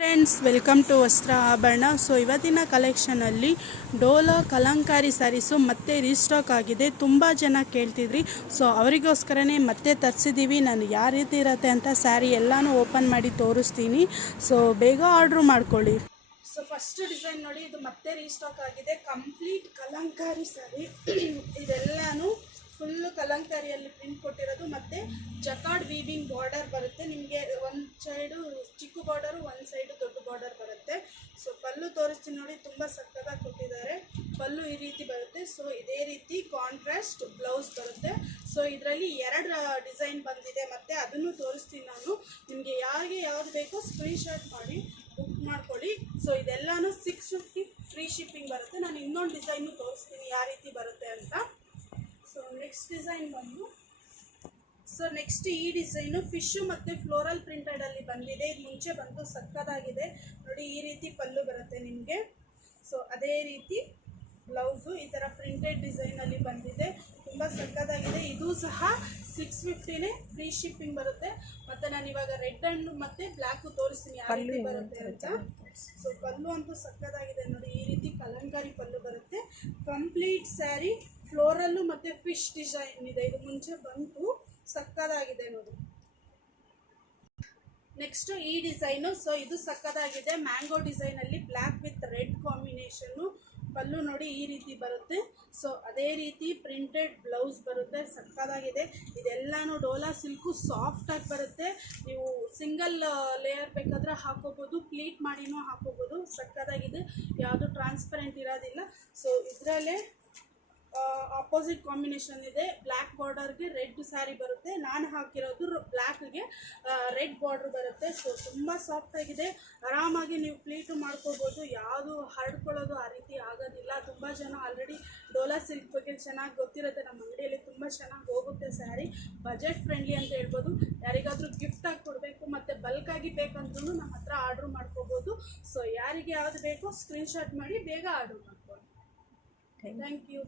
Friends, welcome to ವಸ್ತ್ರ ಆಭರಣ. So ಇವತ್ತಿನ ಕಲೆಕ್ಷನಲ್ಲಿ ಡೋಲೋ ಕಲಂಕಾರಿ ಸ್ಯಾರೀಸು ಮತ್ತೆ ರೀಸ್ಟಾಕ್ ಆಗಿದೆ. ತುಂಬ ಜನ ಕೇಳ್ತಿದ್ರಿ, ಸೊ ಅವರಿಗೋಸ್ಕರನೇ ಮತ್ತೆ ತರಿಸಿದ್ದೀವಿ. ನಾನು ಯಾವ ರೀತಿ ಇರುತ್ತೆ ಅಂತ ಸ್ಯಾರಿ ಎಲ್ಲನೂ ಓಪನ್ ಮಾಡಿ ತೋರಿಸ್ತೀನಿ. ಸೊ ಬೇಗ ಆರ್ಡ್ರ್ ಮಾಡ್ಕೊಳ್ಳಿ. ಸೊ ಫಸ್ಟ್ ಡಿಸೈನ್ ನೋಡಿ, ಇದು ಮತ್ತೆ ರೀಸ್ಟಾಕ್ ಆಗಿದೆ. ಕಂಪ್ಲೀಟ್ ಕಲಂಕಾರಿ ಸ್ಯಾರಿ. ಇದೆಲ್ಲನೂ ಫುಲ್ಲು ಕಲಂಕಾರಿಯಲ್ಲಿ ಪ್ರಿಂಟ್ ಕೊಟ್ಟಿರೋದು, ಮತ್ತು ಜಕಾರ್ಡ್ ವೀವಿಂಗ್ ಬಾರ್ಡರ್ ಬರುತ್ತೆ. ನಿಮಗೆ ಒಂದು ಸೈಡು ಚಿಕ್ಕ ಬಾರ್ಡರು, ಒಂದು ಸೈಡು ದೊಡ್ಡ ಬಾರ್ಡರ್ ಬರುತ್ತೆ. ಸೊ ಪಲ್ಲು ತೋರಿಸ್ತೀನಿ ನೋಡಿ, ತುಂಬ ಸಕ್ಕತ್ತಾಗಿ ಕೊಟ್ಟಿದ್ದಾರೆ. ಪಲ್ಲು ಈ ರೀತಿ ಬರುತ್ತೆ. ಸೊ ಇದೇ ರೀತಿ ಕಾಂಟ್ರಾಸ್ಟ್ ಬ್ಲೌಸ್ ಬರುತ್ತೆ. ಸೊ ಇದರಲ್ಲಿ ಎರಡು ಡಿಸೈನ್ ಬಂದಿದೆ, ಮತ್ತು ಅದನ್ನು ತೋರಿಸ್ತೀನಿ ನಾನು. ನಿಮಗೆ ಯಾರಿಗೆ ಯಾವುದು ಬೇಕೋ ಸ್ಕ್ರೀನ್ಶಾಟ್ ಮಾಡಿ ಬುಕ್ ಮಾಡ್ಕೊಳ್ಳಿ. ಸೊ ಇದೆಲ್ಲನೂ 650 ಫ್ರೀ ಶಿಪ್ಪಿಂಗ್ ಬರುತ್ತೆ. ನಾನು ಇನ್ನೊಂದು ಡಿಸೈನು ತೋರಿಸ್ತೀನಿ ಯಾವ ರೀತಿ ಬರುತ್ತೆ ಅಂತ. ಸೊ ನೆಕ್ಸ್ಟ್ ಡಿಸೈನ್ ಬಂದು, ಸೊ ನೆಕ್ಸ್ಟ್ ಈ ಡಿಸೈನು ಫಿಶು ಮತ್ತು ಫ್ಲೋರಲ್ ಪ್ರಿಂಟೆಡಲ್ಲಿ ಬಂದಿದೆ. ಇದು ಮುಂಚೆ ಬಂದು ಸಕ್ಕದಾಗಿದೆ ನೋಡಿ. ಈ ರೀತಿ ಪಲ್ಲು ಬರುತ್ತೆ ನಿಮಗೆ. ಸೊ ಅದೇ ರೀತಿ ಬ್ಲೌಸು ಈ ಥರ ಪ್ರಿಂಟೆಡ್ ಡಿಸೈನಲ್ಲಿ ಬಂದಿದೆ. ತುಂಬ ಸಕ್ಕದಾಗಿದೆ. ಇದು ಸಹ 650ನೇ ಫ್ರೀ ಶಿಪ್ಪಿಂಗ್ ಬರುತ್ತೆ. ಮತ್ತು ನಾನು ಇವಾಗ ರೆಡ್ ಆ್ಯಂಡ್ ಮತ್ತು ಬ್ಲ್ಯಾಕು ತೋರಿಸ್ತೀನಿ ಯಾವ ರೀತಿ ಬರುತ್ತೆ ಅಂತ. ಸೊ ಪಲ್ಲು ಅಂತೂ ಸಕ್ಕದಾಗಿದೆ ನೋಡಿ. ಈ ರೀತಿ ಕಲಂಕಾರಿ ಪಲ್ಲು ಬರುತ್ತೆ. ಕಂಪ್ಲೀಟ್ ಸ್ಯಾರಿ ಫ್ಲೋರಲ್ಲು ಮತ್ತು ಫಿಶ್ ಡಿಸೈನ್ ಇದೆ. ಇದು ಮುಂಚೆ ಬಂತು, ಸಕ್ಕದಾಗಿದೆ ನೋಡಿ. ನೆಕ್ಸ್ಟು ಈ ಡಿಸೈನು. ಸೊ ಇದು ಸಕ್ಕದಾಗಿದೆ. ಮ್ಯಾಂಗೋ ಡಿಸೈನಲ್ಲಿ black with red combination. Pallu ನೋಡಿ ಈ ರೀತಿ ಬರುತ್ತೆ. ಸೊ ಅದೇ ರೀತಿ ಪ್ರಿಂಟೆಡ್ ಬ್ಲೌಸ್ ಬರುತ್ತೆ. ಸಕ್ಕದಾಗಿದೆ. ಇದೆಲ್ಲನೂ ಡೋಲಾ ಸಿಲ್ಕು ಸಾಫ್ಟಾಗಿ ಬರುತ್ತೆ. ನೀವು ಸಿಂಗಲ್ ಲೇಯರ್ ಬೇಕಾದರೆ ಹಾಕೋಬೋದು, ಪ್ಲೀಟ್ ಮಾಡಿನೂ ಹಾಕೋಬೋದು. ಸಕ್ಕದಾಗಿದೆ, ಯಾವುದು ಟ್ರಾನ್ಸ್ಪರೆಂಟ್ ಇರೋದಿಲ್ಲ. ಸೊ ಇದರಲ್ಲೇ ಆಪೋಸಿಟ್ ಕಾಂಬಿನೇಷನ್ ಇದೆ. ಬ್ಲ್ಯಾಕ್ ಬಾರ್ಡರ್ಗೆ ರೆಡ್ ಸ್ಯಾರಿ ಬರುತ್ತೆ. ನಾನು ಹಾಕಿರೋದು ಬ್ಲ್ಯಾಕ್ಗೆ ರೆಡ್ ಬಾರ್ಡರ್ ಬರುತ್ತೆ. ಸೊ ತುಂಬ ಸಾಫ್ಟಾಗಿದೆ. ಆರಾಮಾಗಿ ನೀವು ಪ್ಲೀಟು ಮಾಡ್ಕೋಬೋದು. ಯಾವುದು ಹರಡ್ಕೊಳ್ಳೋದು ಆ ರೀತಿ ಆಗೋದಿಲ್ಲ. ತುಂಬ ಜನ ಆಲ್ರೆಡಿ ಡೋಲಾ ಸಿಲ್ಕ್ ಬಗ್ಗೆ ಚೆನ್ನಾಗಿ ಗೊತ್ತಿರುತ್ತೆ. ನಮ್ಮ ಅಂಗಡಿಯಲ್ಲಿ ತುಂಬ ಚೆನ್ನಾಗಿ ಹೋಗುತ್ತೆ ಸ್ಯಾರಿ. ಬಜೆಟ್ ಫ್ರೆಂಡ್ಲಿ ಅಂತ ಹೇಳ್ಬೋದು. ಯಾರಿಗಾದರೂ ಗಿಫ್ಟಾಗಿ ಕೊಡಬೇಕು ಮತ್ತು ಬಲ್ಕಾಗಿ ಬೇಕಂದ್ರೂ ನಮ್ಮ ಹತ್ರ ಆರ್ಡ್ರ್ ಮಾಡ್ಕೋಬೋದು. ಸೊ ಯಾರಿಗೆ ಯಾವುದು ಬೇಕೋ ಸ್ಕ್ರೀನ್ಶಾಟ್ ಮಾಡಿ ಬೇಗ ಆರ್ಡ್ರ್ ಮಾಡ್ಕೊಳ್ಳಿ. Thank you.